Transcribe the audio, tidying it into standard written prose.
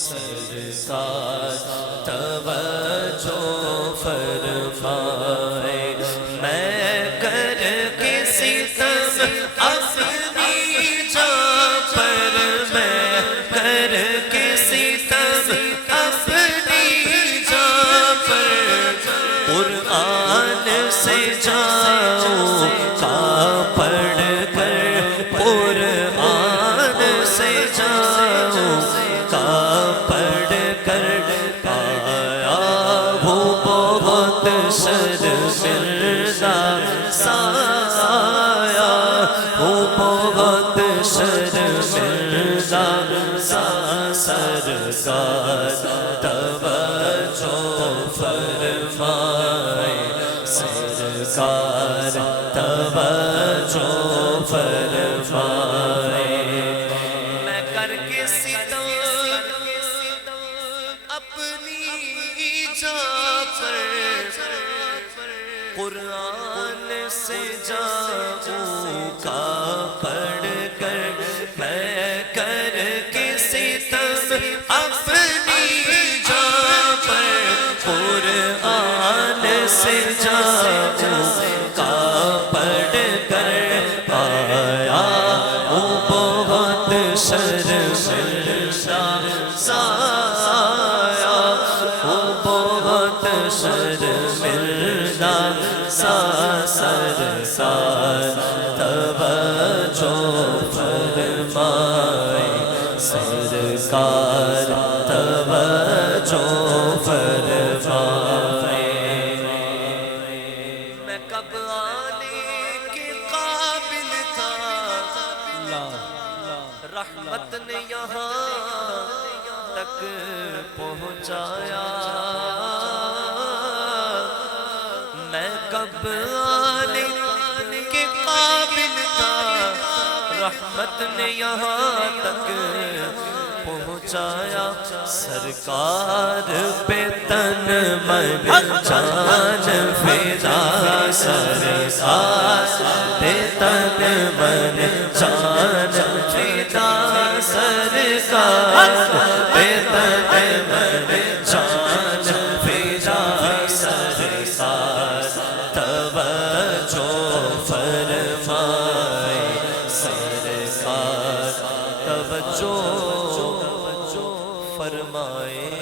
سرکار توجہ فرمائے میں کر کے ستم اپنی جان پر میں کر کے ستم اپنی جان پر قرآن سے جاؤں کا پڑھ کر قرآن سے جاؤں کا پڑھ کر آیا ہوں بہت شرمندہ سایہ ہوں بہت شرمندہ سرکار توجہ فرمائے سرکار توجہ فرمائے میں کر کے ستم اپنی جان پر قرآن سے جاؤں کا پڑھ کر میں کر کے ستم اپنی جان پر قرآن سے جاؤں کا پڑھ کر آیا ہوں بہت شرمندہ سایہ ہوں بہت شرمندہ سرکار توجہ فرمائے سرکار توجہ فرمائے میں کب آنے کے قابل تھا رحمت نے یہاں تک پہنچایا میں کب آنے کے قابل تھا رحمت نے یہاں تک پہنچایا سرکار پہ تن من جان فدا سرکار پہ تن من جان فدا سرکار پہ تن من جان فدا سرکار توجہ فرمائے سرکار توجہ فرمائے